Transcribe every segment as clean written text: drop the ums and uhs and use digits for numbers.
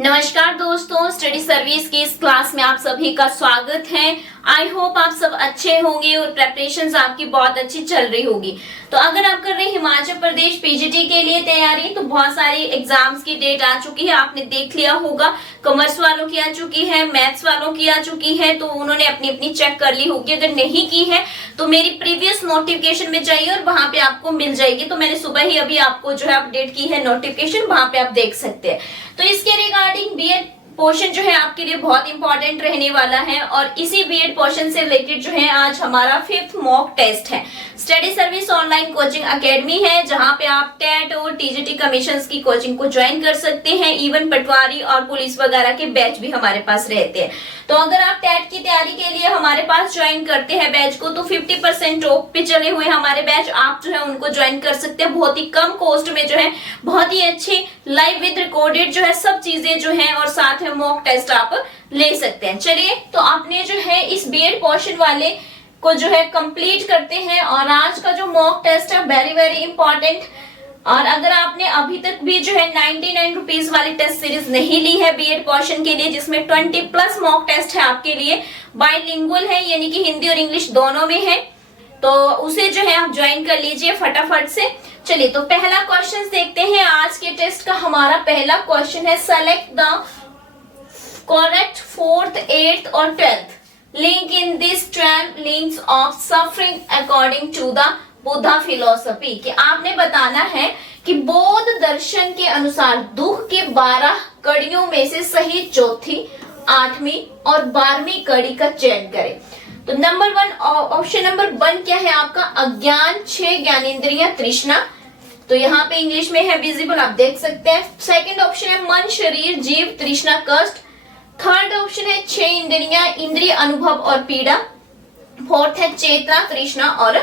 नमस्कार दोस्तों, study service की इस क्लास में आप सभी का स्वागत है। आई होप आप सब अच्छे होंगे और प्रेपरेशंस आपकी बहुत अच्छी चल रही होगी। तो अगर आप कर रहे हैं हिमाचल प्रदेश पीजीटी के लिए तैयारी, तो बहुत सारी एग्जाम्स की डेट आ चुकी है, आपने देख लिया होगा। कॉमर्स वालों की आ चुकी है, मैथ्स वालों की आ चुकी है, तो उन्होंने अपनी अपनी चेक कर ली होगी। अगर नहीं की है तो मेरी प्रीवियस नोटिफिकेशन में जाइए और वहां पे आपको मिल जाएगी। तो मैंने सुबह ही अभी आपको जो है अपडेट की है नोटिफिकेशन, वहां पे आप देख सकते हैं। तो इसके रिगार्डिंग बीएड पोर्शन जो है आपके लिए बहुत इंपॉर्टेंट रहने वाला है और इसी बीएड पोर्शन से रिलेटेड जो है आज हमारा 5th मॉक टेस्ट है। Study service online coaching academy है, जहां पे आप टेट और टीजीटी कमीशंस की कोचिंग को ज्वाइन कर सकते हैं। इवन पटवारी और पुलिस वगैरह के बैच भी हमारे पास रहते हैं। तो अगर आप टेट की तैयारी के लिए हमारे पास ज्वाइन करते हैं बैच को, तो 50% ऑफ पे चले हुए हमारे बैच, आप जो है उनको ज्वाइन कर सकते हैं। बहुत ही कम कॉस्ट में जो है बहुत ही अच्छी लाइव विद रिकॉर्डेड जो है सब चीजें जो है और साथ में मॉक टेस्ट आप ले सकते हैं। चलिए, तो आपने जो है इस बीएड पोर्शन वाले को जो है कंप्लीट करते हैं और आज का जो मॉक टेस्ट है वेरी वेरी इंपॉर्टेंट। और अगर आपने अभी तक भी जो है 99 रुपीज वाली टेस्ट सीरीज नहीं ली है बीएड पोर्शन के लिए, जिसमें 20+ मॉक टेस्ट है आपके लिए, बाइलिंगुअल है यानी कि हिंदी और इंग्लिश दोनों में है, तो उसे जो है आप ज्वाइन कर लीजिए फटाफट से। चलिए, तो पहला क्वेश्चन देखते हैं। आज के टेस्ट का हमारा पहला क्वेश्चन है, select the correct 4th, 8th और 12th link in this 12 links of suffering according to the Buddha philosophy. कि आपने बताना है कि बौद्ध दर्शन के अनुसार दुख के 12 कड़ियों में से सही चौथी, 8वीं और 12वीं कड़ी का चयन करें। तो नंबर 1, ऑप्शन नंबर 1 क्या है आपका? अज्ञान, 6 ज्ञानेंद्रियां, तृष्णा। तो यहाँ पे इंग्लिश में है विजिबल, आप देख सकते हैं। सेकंड ऑप्शन है मन, शरीर, जीव, तृष्णा, कष्ट। थर्ड ऑप्शन है 6 इंद्रियां, इंद्रिय, अनुभव और पीड़ा। फोर्थ है चेतना, तृष्णा और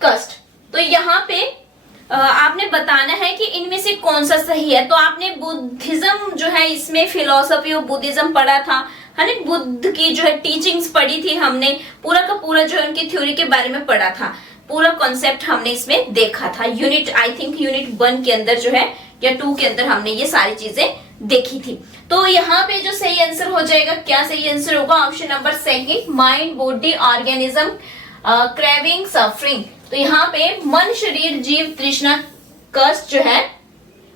कष्ट। तो यहाँ पे आपने बताना है कि इनमें से कौन सा सही है। तो आपने बुद्धिज्म जो है इसमें फिलोसफी और बुद्धिज्म पढ़ा था, है ना, बुद्ध की जो है टीचिंग्स पढ़ी थी हमने, पूरा का पूरा जो है उनकी थ्योरी के बारे में पढ़ा था, पूरा कॉन्सेप्ट हमने इसमें देखा था। यूनिट, आई थिंक यूनिट 1 के अंदर जो है या 2 के अंदर हमने ये सारी चीजें देखी थी। तो यहाँ पे जो सही आंसर हो जाएगा, क्या सही आंसर होगा? Option number 2, mind, body, organism, craving, suffering. तो यहाँ पे मन, शरीर, जीव, तृष्णा, कष्ट जो है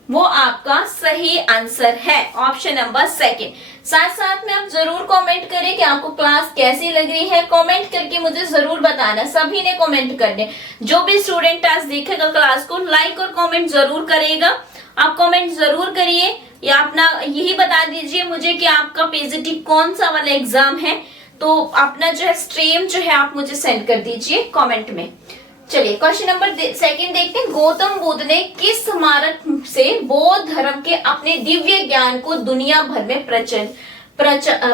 वो आपका सही आंसर है, ऑप्शन नंबर 2। साथ साथ में आप जरूर कमेंट करें कि आपको क्लास कैसी लग रही है। कमेंट करके मुझे जरूर बताना, सभी ने कमेंट करने। जो भी स्टूडेंट आज देखेगा क्लास को, लाइक और कमेंट जरूर करेगा। आप कमेंट जरूर करिए या अपना यही बता दीजिए मुझे कि आपका पीजीटी कौन सा वाला एग्जाम है। तो अपना जो है स्ट्रीम जो है आप मुझे सेंड कर दीजिए कमेंट में। चलिए, क्वेश्चन नंबर 2 देखते हैं। गौतम बुद्ध ने किस स्मारक से बौद्ध धर्म के अपने दिव्य ज्ञान को दुनिया भर में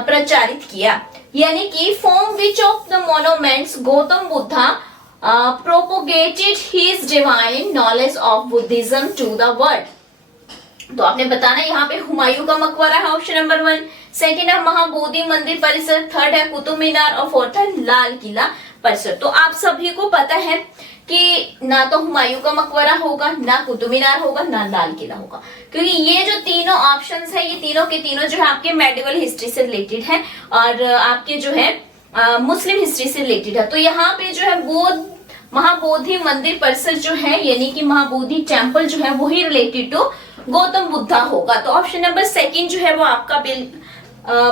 प्रचारित किया? यानी कि from which of the monuments Gautam Buddha propagated his divine knowledge of Buddhism to the world? तो आपने बताना, यहाँ पे हुमायूं का मकबरा है, ऑप्शन नंबर 1। सेकंड है महाबोधि मंदिर परिसर। थर्ड है कुतुब मीनार और फोर्थ है लाल किला परिसर। तो आप सभी को पता है कि ना तो हुमायूं का मकबरा होगा, ना कुतुब मीनार होगा, ना लाल किला होगा, क्योंकि ये जो तीनों ऑप्शंस है ये तीनों के तीनों जो है आपके मेडिवल हिस्ट्री से रिलेटेड है और आपके जो है मुस्लिम हिस्ट्री से रिलेटेड है। तो यहाँ पे जो है बौद्ध महाबोधि मंदिर परिसर जो है यानी कि महाबोधि टेम्पल जो है वही रिलेटेड टू गौतम बुद्धा होगा। तो ऑप्शन नंबर 2 जो है वो आपका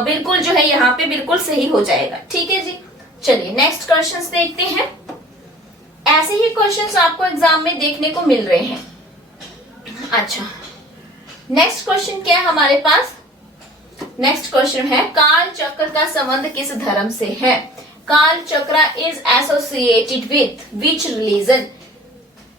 बिल्कुल जो है यहाँ पे बिल्कुल सही हो जाएगा। ठीक है जी, चलिए नेक्स्ट क्वेश्चंस देखते हैं। ऐसे ही क्वेश्चंस आपको एग्जाम में देखने को मिल रहे हैं। अच्छा, नेक्स्ट क्वेश्चन क्या है हमारे पास? नेक्स्ट क्वेश्चन है, काल चक्र का संबंध किस धर्म से है? काल चक्र is associated with which religion?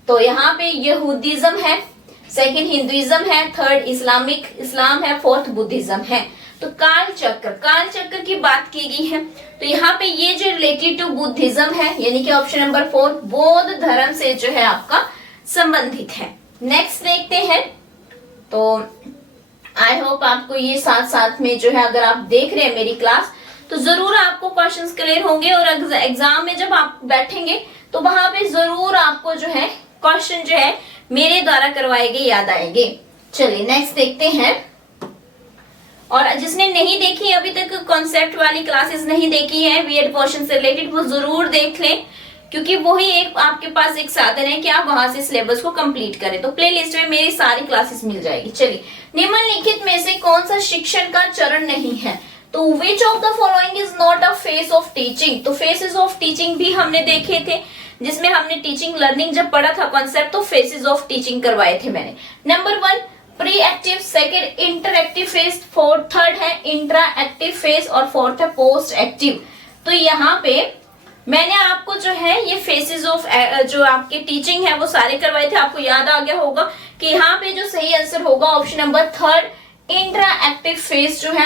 तो यहाँ पे यहूदिज्म है, सेकंड हिंदुइज्म है, थर्ड इस्लाम है, फोर्थ बुद्धिज्म है। तो काल चक्र की बात की गई है, तो यहाँ पे ये जो रिलेटेड टू बुद्धिज्म है यानी कि ऑप्शन नंबर 4 बौद्ध धर्म से जो है आपका संबंधित है। नेक्स्ट देखते हैं। तो आई होप आपको ये साथ साथ में जो है अगर आप देख रहे हैं मेरी क्लास तो जरूर आपको क्वेश्चंस क्लियर होंगे और एग्जाम में जब आप बैठेंगे तो वहां पे जरूर आपको जो है क्वेश्चन जो है मेरे द्वारा करवाए गए याद आएंगे। चलिए नेक्स्ट देखते हैं। और जिसने नहीं देखी अभी तक कॉन्सेप्ट वाली क्लासेस नहीं देखी है बीएड पोर्शन से रिलेटेड, वो जरूर देख लें, क्योंकि वही एक आपके पास एक साधन है कि आप वहां से सिलेबस को कंप्लीट करें। तो प्लेलिस्ट में मेरी सारी क्लासेस मिल जाएगी। चलिए, निम्नलिखित में से कौन सा शिक्षण का चरण नहीं है? तो विच of the following is not a phase of teaching? तो फेसेस ऑफ टीचिंग भी हमने देखे थे, जिसमें हमने टीचिंग लर्निंग जब पढ़ा था कॉन्सेप्ट, तो फेसेस ऑफ टीचिंग करवाए थे मैंने। Number 1 pre active, second interactive phase, third है इंट्रा एक्टिव फेज और फोर्थ है पोस्ट एक्टिव। तो यहाँ पे मैंने आपको जो है ये फेसेस ऑफ जो आपके टीचिंग है वो सारे करवाए थे। आपको याद आ गया होगा कि यहाँ पे जो सही आंसर होगा option number 3 intra active phase जो है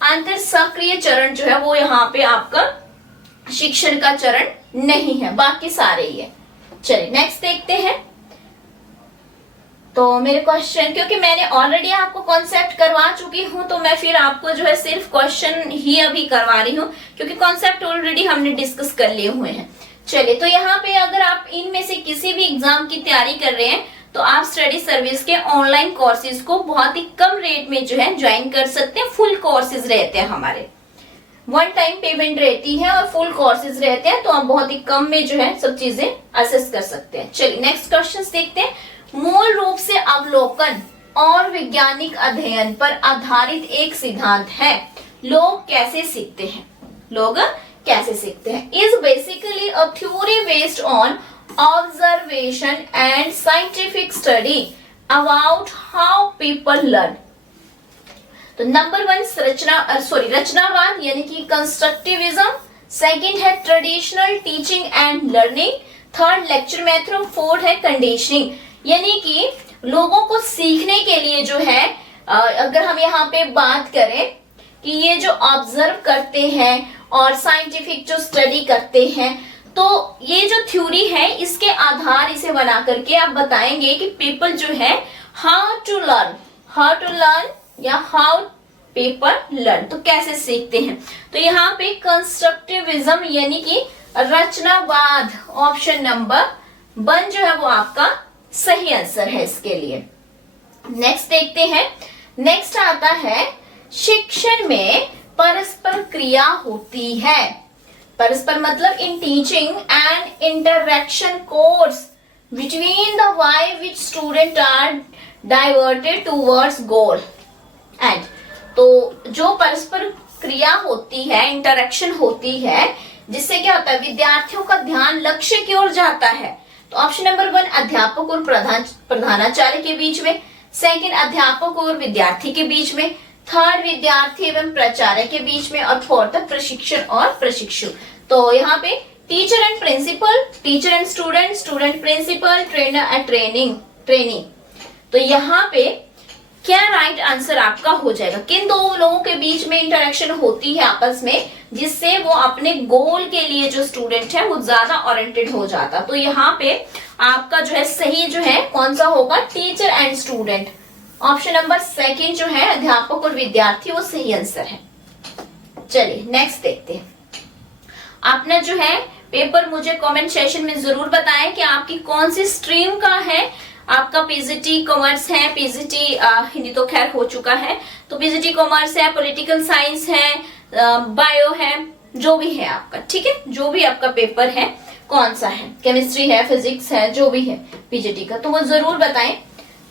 अंतर सक्रिय चरण जो है वो यहाँ पे आपका शिक्षण का चरण नहीं है, बाकी सारे ही है। चलिए नेक्स्ट देखते हैं। तो मेरे क्वेश्चन, क्योंकि मैंने ऑलरेडी आपको कॉन्सेप्ट करवा चुकी हूं, तो मैं फिर आपको जो है सिर्फ क्वेश्चन ही अभी करवा रही हूं, क्योंकि कॉन्सेप्ट ऑलरेडी हमने डिस्कस कर लिए हुए हैं। चलिए, तो यहाँ पे अगर आप इनमें से किसी भी एग्जाम की तैयारी कर रहे हैं तो आप स्टडी सर्विस के ऑनलाइन कोर्सेज को बहुत ही कम रेट में जो है ज्वाइन कर सकते हैं। फुल कोर्सेज रहते हैं हमारे, 1 टाइम पेमेंट रहती है और फुल कोर्सेज रहते हैं, तो आप बहुत ही कम में जो है सब चीजें असेस कर सकते हैं। चलिए नेक्स्ट क्वेश्चन देखते हैं। मूल रूप से अवलोकन और वैज्ञानिक अध्ययन पर आधारित एक सिद्धांत है। लोग कैसे सीखते हैं? लोग कैसे सीखते हैं is basically a theory based on observation and scientific study about how people learn. तो नंबर 1 रचनावाद यानी कि कंस्ट्रक्टिविज्म, सेकंड है traditional teaching and learning, third lecture method, fourth है कंडीशनिंग। यानी कि लोगों को सीखने के लिए जो है अगर हम यहाँ पे बात करें कि ये जो ऑब्जर्व करते हैं और साइंटिफिक जो स्टडी करते हैं, तो ये जो थ्योरी है इसके आधार इसे बना करके आप बताएंगे कि पीपल जो है हाउ टू लर्न या हाउ पीपल लर्न, तो कैसे सीखते हैं। तो यहाँ पे कंस्ट्रक्टिविज्म यानी कि रचनावाद ऑप्शन नंबर 1 जो है वो आपका सही आंसर है इसके लिए। नेक्स्ट देखते हैं। नेक्स्ट आता है शिक्षण में परस्पर क्रिया होती है। परस्पर मतलब in teaching and interaction course between the way which student are diverted towards goal end. तो जो परस्पर क्रिया होती है, इंटरैक्शन होती है, जिससे क्या होता है विद्यार्थियों का ध्यान लक्ष्य की ओर जाता है। तो ऑप्शन नंबर 1 अध्यापक और प्रधानाचार्य के बीच में, सेकंड अध्यापक और विद्यार्थी के बीच में, थर्ड विद्यार्थी एवं प्राचार्य के बीच में, और फोर्थ प्रशिक्षण और प्रशिक्षु। तो यहाँ पे teacher and principal, teacher and student, student principal, trainer and trainee. तो यहाँ पे क्या राइट आंसर आपका हो जाएगा? किन दो लोगों के बीच में इंटरेक्शन होती है आपस में, जिससे वो अपने गोल के लिए जो स्टूडेंट है वो ज्यादा ओरिएंटेड हो जाता। तो यहाँ पे आपका जो है सही जो है कौन सा होगा? Teacher and student. Option number 2 जो है अध्यापक और विद्यार्थी, वो सही आंसर है। चलिए नेक्स्ट देखते हैं। अपना जो है पेपर मुझे कमेंट सेशन में जरूर बताएं कि आपकी कौन सी स्ट्रीम का है। आपका पीजीटी कॉमर्स है, पीजीटी हिंदी तो खैर हो चुका है, तो पीजीटी कॉमर्स है, पॉलिटिकल साइंस है, बायो है, जो भी है आपका, ठीक है, जो भी आपका पेपर है कौन सा है, केमिस्ट्री है, फिजिक्स है, जो भी है पीजीटी का, तो वो जरूर बताएं।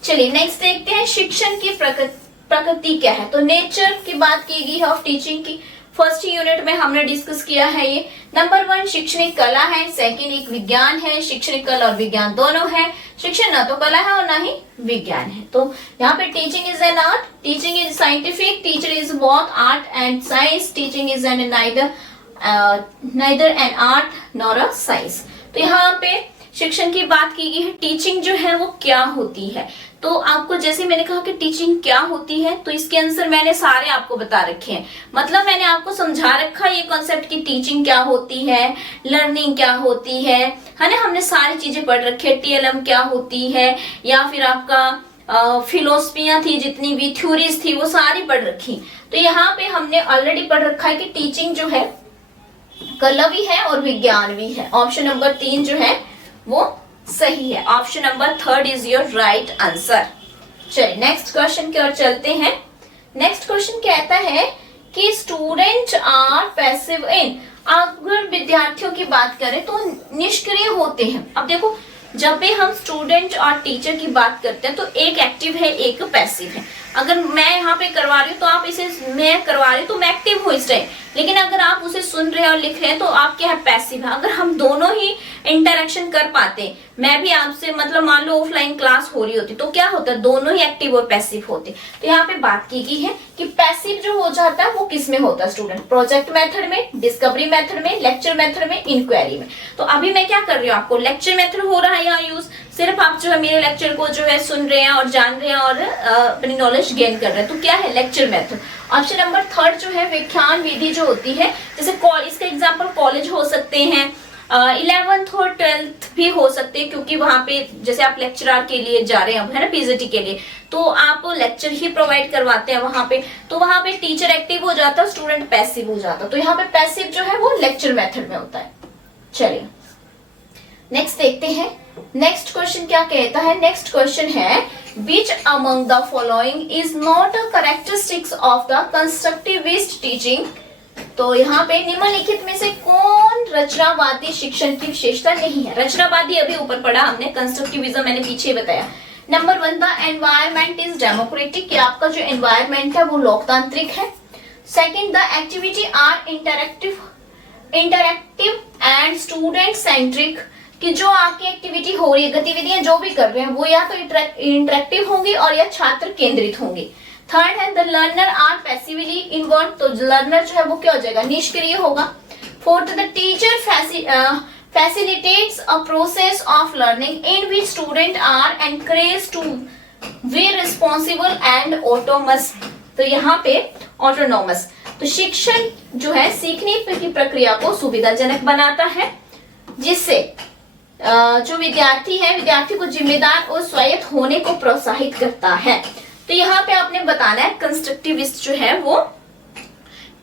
चलिए नेक्स्ट देखते हैं शिक्षण की प्रकृति क्या है। तो नेचर की बात की गई है ऑफ टीचिंग की, फर्स्ट यूनिट में हमने डिस्कस किया है ये। नंबर 1 शैक्षणिक कला है, सेकंड एक विज्ञान है, शैक्षणिक कला और विज्ञान दोनों है। शिक्षण ना तो कला है और ना ही विज्ञान है। तो यहाँ पे teaching is an art, teaching is scientific, teacher is both art and science, teaching is an neither an art nor a science. तो यहाँ पे शिक्षण की बात की गई है, टीचिंग जो है वो क्या होती है। तो आपको जैसे मैंने कहा कि टीचिंग क्या होती है, तो इसके आंसर मैंने सारे आपको बता रखे हैं। मतलब मैंने आपको समझा रखा ये कॉन्सेप्ट की टीचिंग क्या होती है, लर्निंग क्या होती है ना, हमने सारी चीजें पढ़ रखी है। टीएलएम क्या होती है, या फिर आपका फिलोसफियां थी, जितनी भी थ्योरीज थी वो सारी पढ़ रखी। तो यहाँ पे हमने ऑलरेडी पढ़ रखा है कि टीचिंग जो है कला भी है और विज्ञान भी है। ऑप्शन नंबर 3 जो है वो सही है। Option number 3 is your right answer. चलिए नेक्स्ट क्वेश्चन की ओर चलते हैं। नेक्स्ट क्वेश्चन कहता है कि स्टूडेंट आर पैसिव इन, अगर विद्यार्थियों की बात करें तो निष्क्रिय होते हैं। अब देखो जब भी हम स्टूडेंट और टीचर की बात करते हैं तो एक एक्टिव है एक पैसिव है। अगर मैं यहाँ पे करवा रही हूँ तो आप इसे, मैं करवा रही हूँ तो मैं एक्टिव हूँ इस टाइम, लेकिन अगर आप उसे सुन रहे हैं और लिख रहे हैं तो आप क्या है, पैसिव है। अगर हम दोनों ही इंटरेक्शन कर पाते, मैं भी आपसे मतलब मान लो ऑफलाइन क्लास हो रही होती तो क्या होता, दोनों ही एक्टिव और पैसिव होते। तो यहाँ पे बात की गई है कि पैसिव जो हो जाता है वो किस में होता है स्टूडेंट, प्रोजेक्ट मेथड में, डिस्कवरी मेथड में, लेक्चर मेथड में, इंक्वायरी में। तो अभी मैं क्या कर रही हूँ, आपको लेक्चर मेथड हो रहा है यहाँ यूज, सिर्फ आप जो है मेरे लेक्चर को जो है सुन रहे हैं और जान रहे हैं और अपनी नॉलेज गेन कर रहे हैं, तो क्या है lecture method. Option number third जो है व्याख्यान विधि जो होती है, जैसे इसका एग्जांपल कॉलेज हो सकते हैं, 11th और 12th भी हो सकते हैं, क्योंकि वहां पे जैसे आप लेक्चरर के लिए जा रहे हैं है ना, पीजीटी के लिए, तो आप लेक्चर ही प्रोवाइड करवाते हैं वहां पे, तो वहां पे टीचर एक्टिव हो जाता है, स्टूडेंट पैसिव हो जाता है। तो यहाँ पे पैसिव जो है वो लेक्चर मेथड में होता है। चलिए नेक्स्ट देखते हैं, नेक्स्ट क्वेश्चन क्या कहता है। नेक्स्ट क्वेश्चन है which among the following is not a characteristics of the constructivist teaching। तो यहाँ पे निम्नलिखित में से कौन रचनावादी शिक्षण की विशेषता नहीं है। रचनावादी अभी ऊपर पढ़ा हमने, कंस्ट्रक्टिविज्म मैंने पीछे बताया। Number 1 the environment is democratic, कि आपका जो एनवायरमेंट है वो लोकतांत्रिक है। Second the activity are interactive and student centric, कि जो आपकी एक्टिविटी हो रही है, गतिविधियां जो भी कर रहे हैं वो या तो इंटरेक्टिव होंगी और या छात्र केंद्रित होंगी। थर्ड है the learner are passively involve, तो लर्नर जो है वो क्या हो जाएगा, निष्क्रिय होगा। Fourth the teacher facilitates a process of learning in which student are encouraged to be responsible and autonomous, तो यहाँ पे ऑटोनॉमस। तो शिक्षण जो है सीखने की प्रक्रिया को सुविधाजनक बनाता है, जिससे जो विद्यार्थी है, विद्यार्थी को जिम्मेदार और स्वायत्त होने को प्रोत्साहित करता है। तो यहाँ पे आपने बताना है कंस्ट्रक्टिविस्ट जो है वो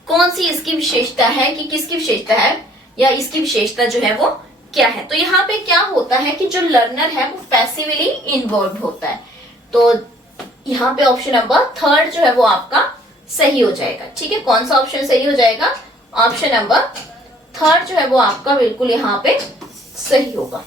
कौन सी इसकी विशेषता है, कि किसकी विशेषता है या इसकी विशेषता जो है वो क्या है। तो यहाँ पे क्या होता है कि जो लर्नर है वो पैसिवली इन्वॉल्व होता है। तो यहाँ पे ऑप्शन नंबर थर्ड जो है वो आपका सही हो जाएगा। ठीक है, कौन सा ऑप्शन सही हो जाएगा, ऑप्शन नंबर थर्ड जो है वो आपका बिल्कुल यहाँ पे सही होगा।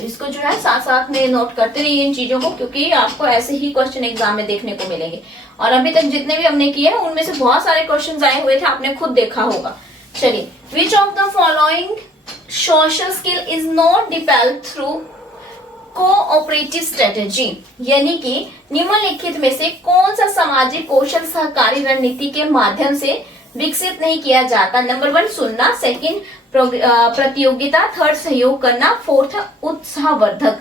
इसको जो है साथ साथ में नोट करते रहिए इन चीजों को, क्योंकि आपको ऐसे ही क्वेश्चन एग्जाम में देखने को मिलेंगे। और अभी तक जितने भी हमने किए हैं उनमें से बहुत सारे क्वेश्चन आए हुए थे, आपने खुद देखा होगा। चलिए, विच of the following social skill is not developed through cooperative strategy, यानी कि निम्नलिखित में से कौन सा सामाजिक कौशल सहकारी रणनीति के माध्यम से विकसित नहीं किया जाता। नंबर 1 सुनना, सेकंड प्रतियोगिता, थर्ड सहयोग करना, फोर्थ उत्साहवर्धक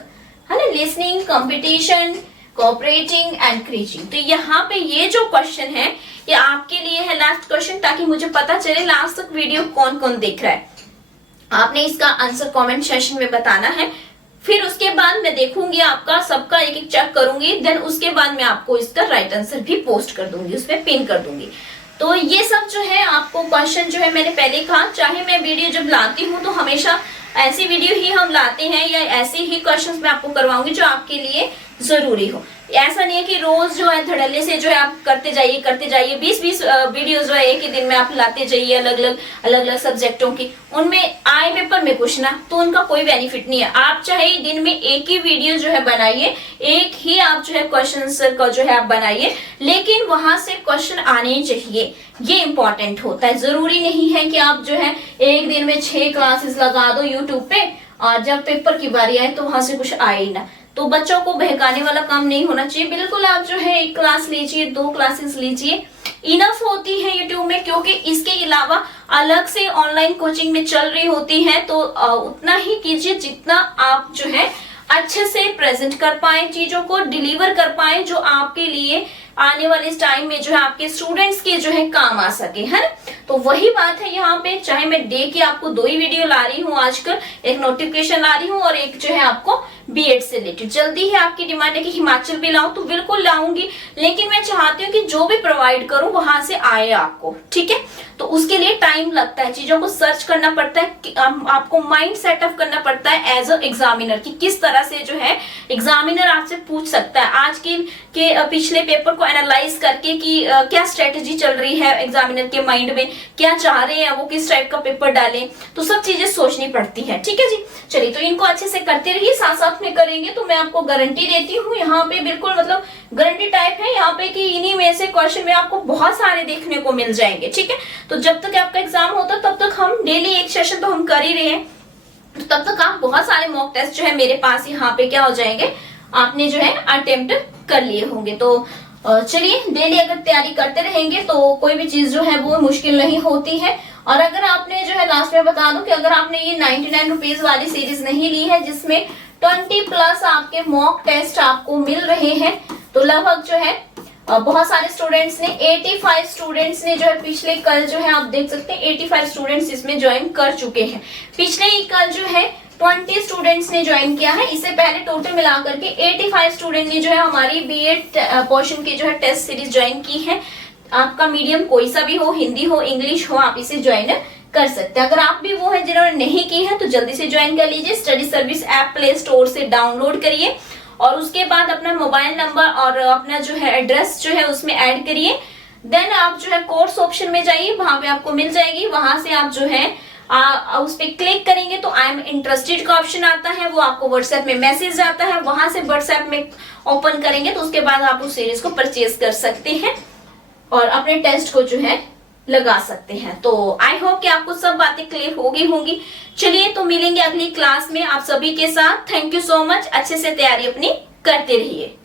है ना, लिसनिंग, कंपटीशन, कोऑपरेटिंग, एनकरेजिंग। तो यहाँ पे ये जो क्वेश्चन है ये आपके लिए है लास्ट क्वेश्चन, ताकि मुझे पता चले लास्ट तक वीडियो कौन कौन देख रहा है। आपने इसका आंसर कमेंट सेक्शन में बताना है, फिर उसके बाद मैं देखूंगी आपका सबका एक एक चेक करूंगी, देन उसके बाद मैं आपको इसका राइट आंसर भी पोस्ट कर दूंगी, उसमें पिन कर दूंगी। तो ये सब जो है आपको क्वेश्चन जो है मैंने पहले कहा, चाहे मैं वीडियो जब लाती हूँ तो हमेशा ऐसी वीडियो ही हम लाते हैं या ऐसे ही क्वेश्चंस मैं आपको करवाऊंगी जो आपके लिए जरूरी हो। ऐसा नहीं है कि रोज जो है धड़ल्ले से जो है आप करते जाइए 20-20 वीडियोस जो है एक ही दिन में आप लाते जाइए अलग अलग सब्जेक्टों की, उनमें आए पेपर में कुछ ना, तो उनका कोई बेनिफिट नहीं है। आप चाहे दिन में एक ही वीडियो जो है बनाइए, एक ही आप जो है क्वेश्चन आंसर का जो है आप बनाइए, लेकिन वहां से क्वेश्चन आने चाहिए, ये इंपॉर्टेंट होता है। जरूरी नहीं है कि आप जो है एक दिन में 6 क्लासेस लगा दो यूट्यूब पे और जब पेपर की बारी आए तो वहां से कुछ आए ही ना। तो बच्चों को बहकाने वाला काम नहीं होना चाहिए। बिल्कुल आप जो है 1 क्लास लीजिए, 2 क्लासेस लीजिए, इनफ होती है यूट्यूब में, क्योंकि इसके अलावा अलग से ऑनलाइन कोचिंग में चल रही होती है। तो उतना ही कीजिए जितना आप जो है अच्छे से प्रेजेंट कर पाए, चीजों को डिलीवर कर पाए, जो आपके लिए आने वाले टाइम में जो है आपके स्टूडेंट्स के जो है काम आ सके, है ना। तो वही बात है यहाँ पे, चाहे मैं डे की आपको 2 ही वीडियो ला रही हूँ आजकल, एक नोटिफिकेशन ला रही हूँ और एक जो है आपको बीएड से रिलेटेड। जल्दी ही आपकी डिमांड है कि हिमाचल भी लाऊं, तो बिल्कुल लाऊंगी, लेकिन मैं चाहती हूँ कि जो भी प्रोवाइड करूं वहां से आए आपको, ठीक है। तो उसके लिए टाइम लगता है, चीजों को सर्च करना पड़ता है, आपको माइंड सेटअप करना पड़ता है एज अ एग्जामिनर कि किस तरह से जो है एग्जामिनर आपसे पूछ सकता है आज के पिछले पेपर को एनालाइज करके कि क्या स्ट्रेटेजी चल रही है एग्जामिनर के माइंड में, क्या चाह रहे हैं वो, किस टाइप का पेपर डालें, तो सब चीजें सोचनी पड़ती है, ठीक है जी। चलिए, तो इनको अच्छे से करते रहिए, साथ साथ में करेंगे तो मैं आपको गारंटी देती हूँ, यहाँ पे बिल्कुल मतलब गारंटी टाइप है यहाँ पे कि इन्हीं में से क्वेश्चन में आपको बहुत सारे देखने को मिल जाएंगे, ठीक है। तो जब तक आपका एग्जाम होता तब तक हम डेली एक सेशन तो हम कर ही रहे हैं, तो तब तक आप बहुत सारे मॉक टेस्ट जो है मेरे पास यहाँ पे क्या हो जाएंगे, आपने जो है अटेम्प्ट कर लिए होंगे। तो चलिए, डेली अगर तैयारी करते रहेंगे तो कोई भी चीज जो है वो मुश्किल नहीं होती है। और अगर आपने जो है लास्ट में बता दूं कि अगर आपने ये 99 रुपीज वाली सीरीज नहीं ली है जिसमें 20+ आपके मॉक टेस्ट आपको मिल रहे हैं, तो लगभग जो है बहुत सारे स्टूडेंट्स ने 85 स्टूडेंट्स ने जो है पिछले कल जो है आप देख सकते हैं 85 स्टूडेंट्स इसमें ज्वाइन कर चुके हैं। पिछले ही कल जो है 20 स्टूडेंट्स ने ज्वाइन किया है, इससे पहले टोटल मिलाकर के 85 स्टूडेंट ने जो है हमारी बीएड पोर्शन की जो है टेस्ट सीरीज ज्वाइन की है। आपका मीडियम कोई सा भी हो, हिंदी हो, इंग्लिश हो, आप इसे ज्वाइन कर सकते हैं। अगर आप भी वो हैं जिन्होंने नहीं की है तो जल्दी से ज्वाइन कर लीजिए। Study service app play store से डाउनलोड करिए और उसके बाद अपना मोबाइल नंबर और अपना जो है एड्रेस जो है उसमें ऐड करिए। देन आप जो है कोर्स ऑप्शन में जाइए, वहां पे आपको मिल जाएगी, वहां से आप जो है उस पर क्लिक करेंगे तो आई एम इंटरेस्टेड का ऑप्शन आता है, वो आपको व्हाट्सएप में मैसेज आता है, वहां से व्हाट्सएप में ओपन करेंगे तो उसके बाद आप उस सीरीज को परचेज कर सकते हैं और अपने टेस्ट को जो है लगा सकते हैं। तो आई होप कि आपको सब बातें क्लियर होंगी। चलिए, तो मिलेंगे अगली क्लास में आप सभी के साथ। Thank you so much. अच्छे से तैयारी अपनी करते रहिए।